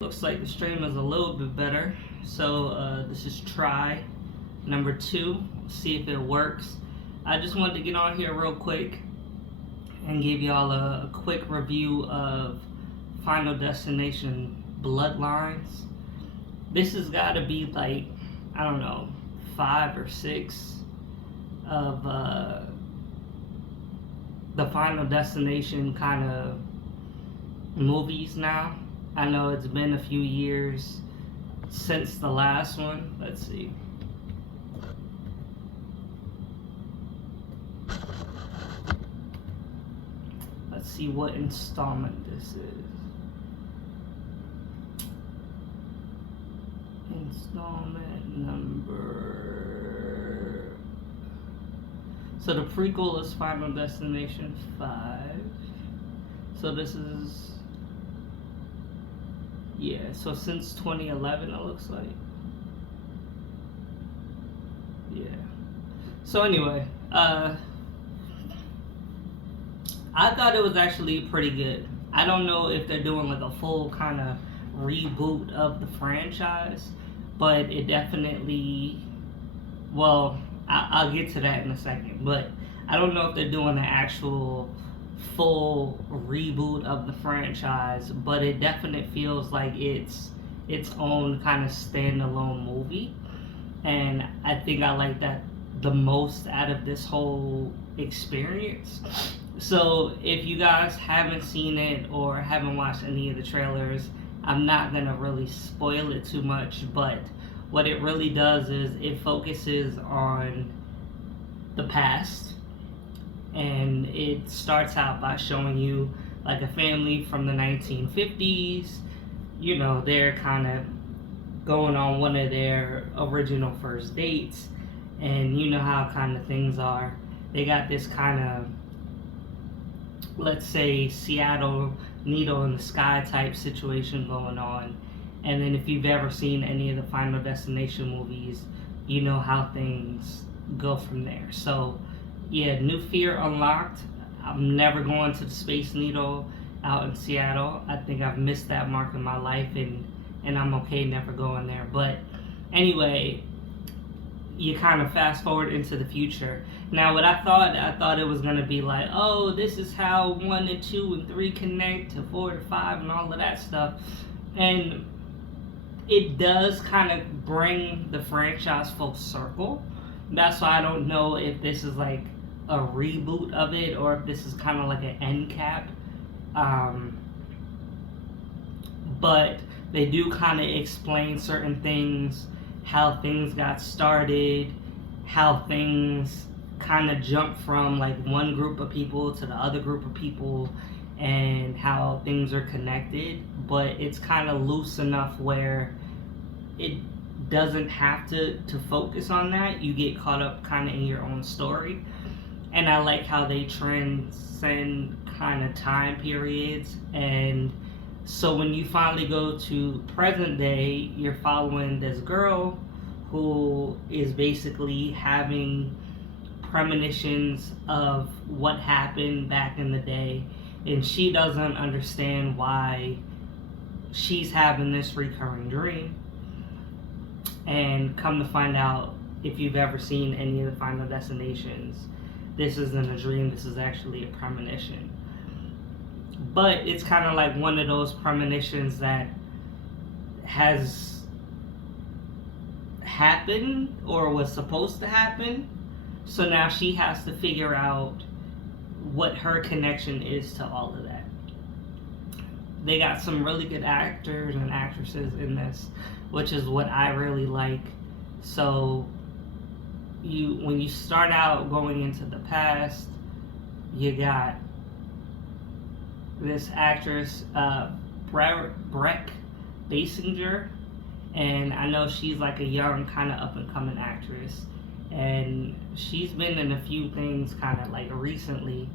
Looks like the stream is a little bit better. So this is try number 2. See if it works. I just wanted to get on here real quick and give y'all a quick review of Final Destination Bloodlines. This has got to be like, I don't know, 5 or 6 of the Final Destination kind of movies now. I know it's been a few years since the last one. Let's see. Let's see what installment this is. Installment number... So the prequel is Final Destination 5. So this is... Yeah, so since 2011 it looks like. Yeah. So anyway, I thought it was actually pretty good. I don't know if they're doing like a full kind of reboot of the franchise, but it definitely, well, I'll get to that in a second, but I don't know if they're doing an actual full reboot of the franchise, but it definitely feels like it's its own kind of standalone movie, and I think I like that the most out of this whole experience. So if you guys haven't seen it or haven't watched any of the trailers, I'm not gonna really spoil it too much, but what it really does is it focuses on the past. And it starts out by showing you like a family from the 1950s. You know, they're kind of going on one of their original first dates. And you know how kind of things are. They got this kind of, let's say, Seattle needle in the sky type situation going on. And then if you've ever seen any of the Final Destination movies, you know how things go from there. So yeah, new fear unlocked. I'm never going to the Space Needle out in Seattle. I think I've missed that mark in my life, and I'm okay never going there. But anyway, you kind of fast forward into the future. Now, what I thought it was going to be like, oh, this is how 1 and 2 and 3 connect to 4 to 5 and all of that stuff. And it does kind of bring the franchise full circle. That's why I don't know if this is like a reboot of it or if this is kind of like an end cap. But they do kind of explain certain things, how things got started, how things kind of jump from like one group of people to the other group of people, and how things are connected. But it's kind of loose enough where it doesn't have to focus on that. You get caught up kind of in your own story. And I like how they transcend kind of time periods. And so when you finally go to present day, you're following this girl who is basically having premonitions of what happened back in the day. And she doesn't understand why she's having this recurring dream. And come to find out, if you've ever seen any of the Final Destinations, this isn't a dream, this is actually a premonition. But it's kind of like one of those premonitions that has happened or was supposed to happen. So now she has to figure out what her connection is to all of that. They got some really good actors and actresses in this, which is what I really like. So when you start out going into the past, you got this actress, Breck Basinger, and I know she's like a young kind of up and coming actress, and she's been in a few things kind of like recently.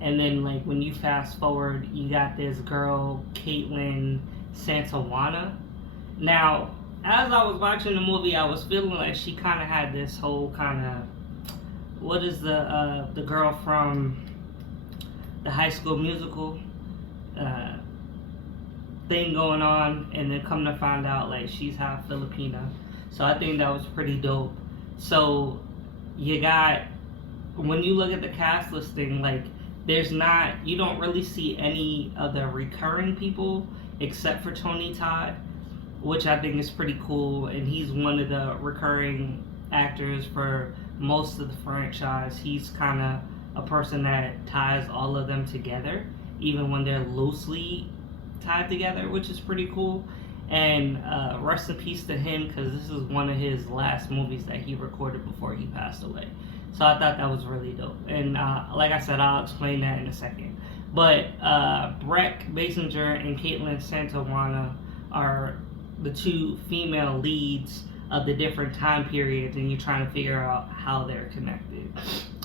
And then like when you fast forward, you got this girl, Caitlin Santawana. Now, as I was watching the movie, I was feeling like she kind of had this whole kind of, what is the girl from the High School Musical? thing going on, and then come to find out like she's half Filipina. So I think that was pretty dope. So you got, when you look at the cast listing, like there's not, you don't really see any of the recurring people except for Tony Todd, which I think is pretty cool, and he's one of the recurring actors for most of the franchise. He's kind of a person that ties all of them together, even when they're loosely tied together, which is pretty cool. And rest in peace to him, because this is one of his last movies that he recorded before he passed away. So I thought that was really dope. And like I said, I'll explain that in a second. But Breck Basinger and Caitlin Santawana are the two female leads of the different time periods, and you're trying to figure out how they're connected.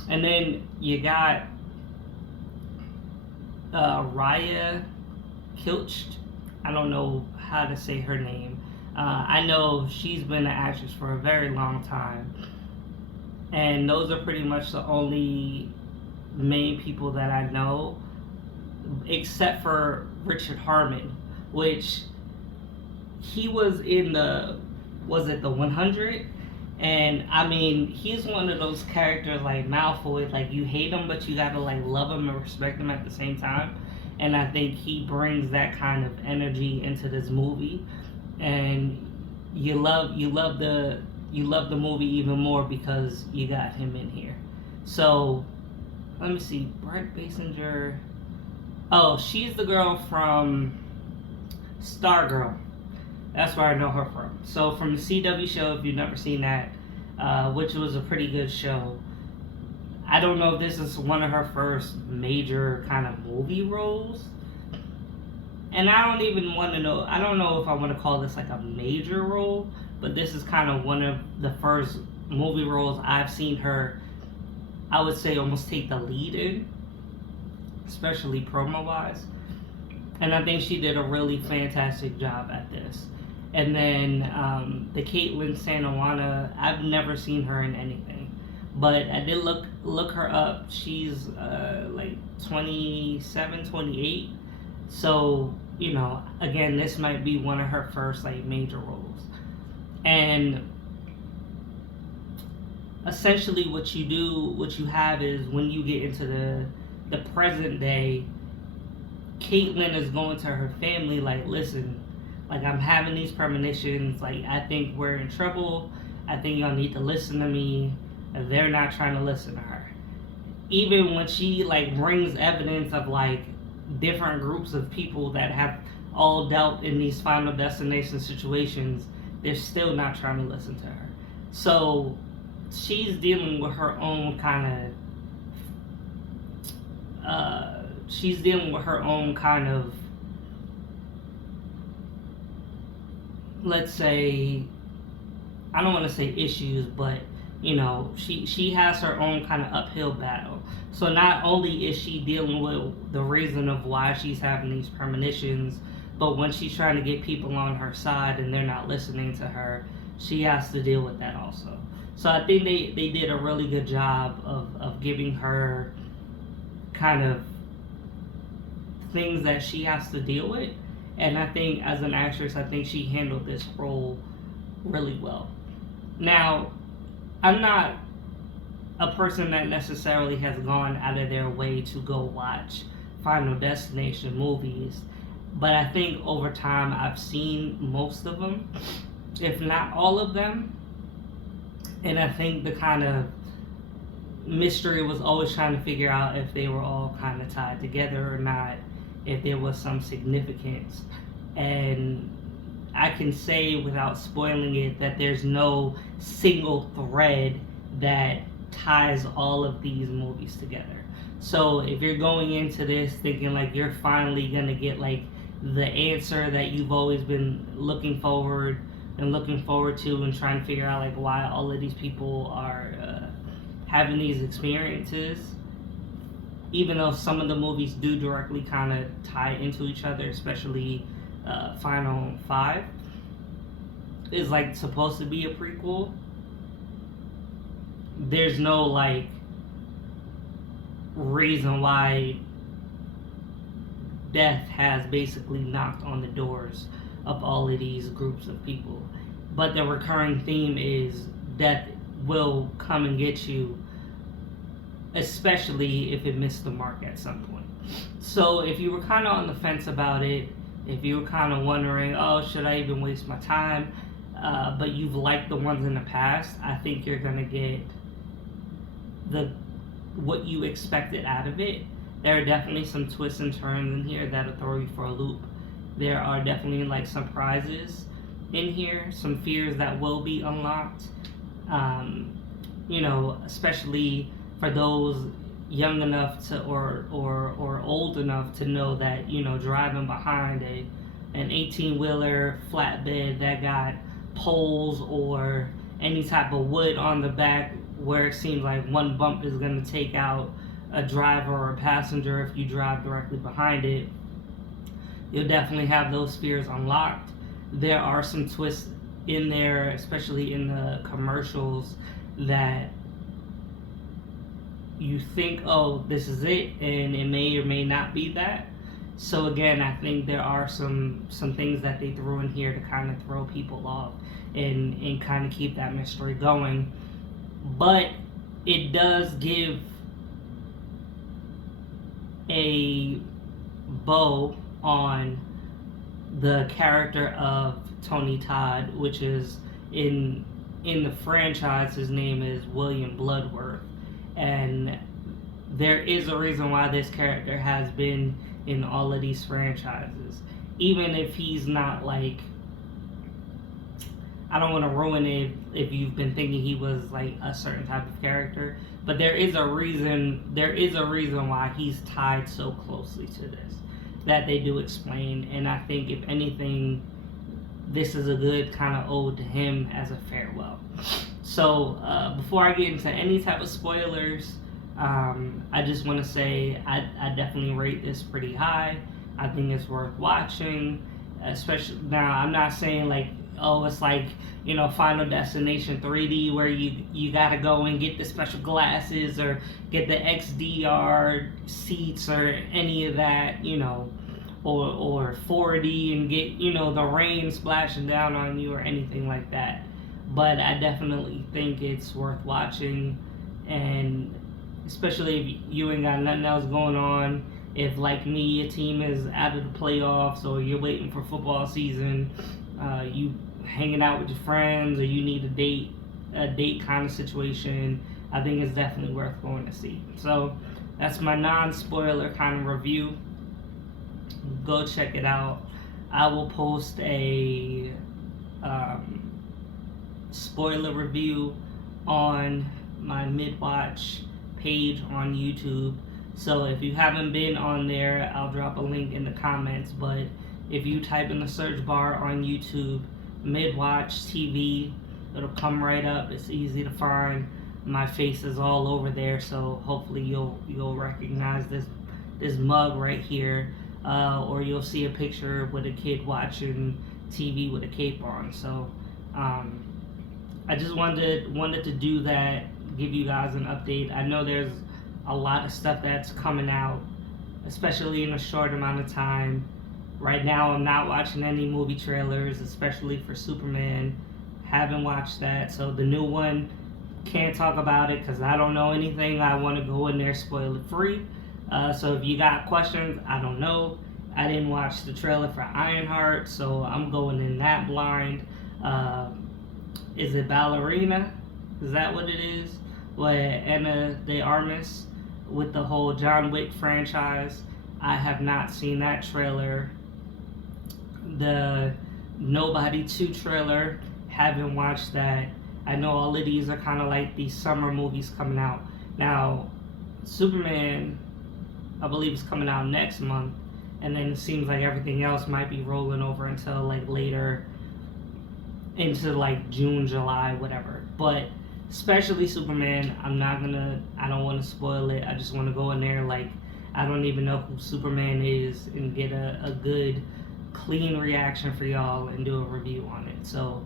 And then you got Raya Kilcht. I don't know how to say her name. I know she's been an actress for a very long time. And those are pretty much the only main people that I know, except for Richard Harmon, which he was in was it the 100? And I mean, he's one of those characters like Malfoy, like you hate him, but you gotta like love him and respect him at the same time. And I think he brings that kind of energy into this movie, and you love the movie even more because you got him in here. So let me see, Breck Basinger. Oh, she's the girl from Stargirl. That's where I know her from. So from the CW show, if you've never seen that, which was a pretty good show. I don't know if this is one of her first major kind of movie roles. And I don't even want to know, I don't know if I want to call this like a major role, but this is kind of one of the first movie roles I've seen her, I would say, almost take the lead in, especially promo-wise. And I think she did a really fantastic job at this. And then the Caitlin Santawana, I've never seen her in anything. But I did look her up. She's like 27, 28. So, you know, again, this might be one of her first like major roles. And essentially what you have is, when you get into the present day, Caitlin is going to her family like, listen, like I'm having these premonitions, like I think we're in trouble. I think y'all need to listen to me. They're not trying to listen to her. Even when she like brings evidence of like different groups of people that have all dealt in these Final Destination situations, they're still not trying to listen to her. So she's dealing with her own kind of let's say, I don't want to say issues, but you know, she has her own kind of uphill battle. So not only is she dealing with the reason of why she's having these premonitions, but when she's trying to get people on her side and they're not listening to her, she has to deal with that also. So I think they did a really good job of giving her kind of things that she has to deal with. And I think as an actress, I think she handled this role really well. Now, I'm not a person that necessarily has gone out of their way to go watch Final Destination movies, but I think over time I've seen most of them, if not all of them. And I think the kind of mystery was always trying to figure out if they were all kind of tied together or not, if there was some significance. And I can say without spoiling it that there's no single thread that ties all of these movies together. So if you're going into this thinking like you're finally gonna get like the answer that you've always been looking forward to and trying to figure out like why all of these people are having these experiences, even though some of the movies do directly kind of tie into each other, especially Final 5 is like supposed to be a prequel. There's no like reason why death has basically knocked on the doors of all of these groups of people. But the recurring theme is death will come and get you, especially if it missed the mark at some point. So if you were kind of on the fence about it, if you were kind of wondering, oh, should I even waste my time? But you've liked the ones in the past, I think you're gonna get what you expected out of it. There are definitely some twists and turns in here that'll throw you for a loop. There are definitely like surprises in here, some fears that will be unlocked. Especially for those young enough to or old enough to know that driving behind an 18-wheeler flatbed that got poles or any type of wood on the back where it seems like one bump is going to take out a driver or a passenger if you drive directly behind it. You'll definitely have those fears unlocked. There are some twists in there, especially in the commercials, that you think, oh, this is it, and it may or may not be that. So again, I think there are some things that they threw in here to kind of throw people off and kind of keep that mystery going. But it does give a bow on the character of Tony Todd, which is in the franchise, his name is William Bloodworth, and there is a reason why this character has been in all of these franchises, even if he's not like, I don't want to ruin it if you've been thinking he was like a certain type of character, but there is a reason why he's tied so closely to this that they do explain. And I think if anything, this is a good kind of ode to him as a farewell. So before I get into any type of spoilers, I just want to say I definitely rate this pretty high. I think it's worth watching, especially now. I'm not saying like, oh, it's like Final Destination 3D where you gotta go and get the special glasses or get the XDR seats or any of that, or 4D and get the rain splashing down on you or anything like that. But I definitely think it's worth watching, and especially if you ain't got nothing else going on. If, like me, your team is out of the playoffs or you're waiting for football season, you hanging out with your friends, or you need a date kind of situation, I think it's definitely worth going to see. So that's my non-spoiler kind of review. Go check it out. I will post a spoiler review on my MidWatch page on YouTube. So if you haven't been on there, I'll drop a link in the comments. But if you type in the search bar on YouTube, MidWatch TV, it'll come right up. It's easy to find. My face is all over there, so hopefully you'll recognize this mug right here, or you'll see a picture with a kid watching TV with a cape on. So I just wanted to do that, give you guys an update. I know there's a lot of stuff that's coming out, especially in a short amount of time. Right now, I'm not watching any movie trailers, especially for Superman. Haven't watched that, so the new one, can't talk about it because I don't know anything. I want to go in there spoiler free. So if you got questions, I don't know. I didn't watch the trailer for Ironheart, so I'm going in that blind. Is it Ballerina? Is that what it is? With Anna de Armas with the whole John Wick franchise. I have not seen that trailer. The Nobody 2 trailer, haven't watched that. I know all of these are kind of like these summer movies coming out. Now, Superman, I believe, is coming out next month, and then it seems like everything else might be rolling over until like later into like June, July, whatever. But especially Superman, I don't want to spoil it. I just want to go in there like I don't even know who Superman is and get a good, clean reaction for y'all and do a review on it. So,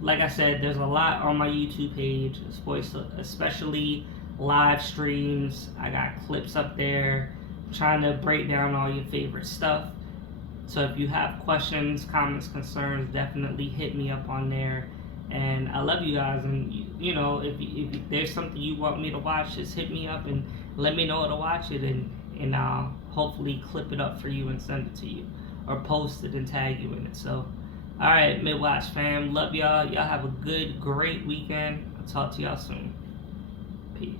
like I said, there's a lot on my YouTube page, especially live streams. I got clips up there trying to break down all your favorite stuff. So if you have questions, comments, concerns, definitely hit me up on there. And I love you guys. And you know, if there's something you want me to watch, just hit me up and let me know to watch it, and I'll hopefully clip it up for you and send it to you, or post it and tag you in it. So, all right, MidWatch fam, love y'all. Y'all have a great weekend. I'll talk to y'all soon. Peace.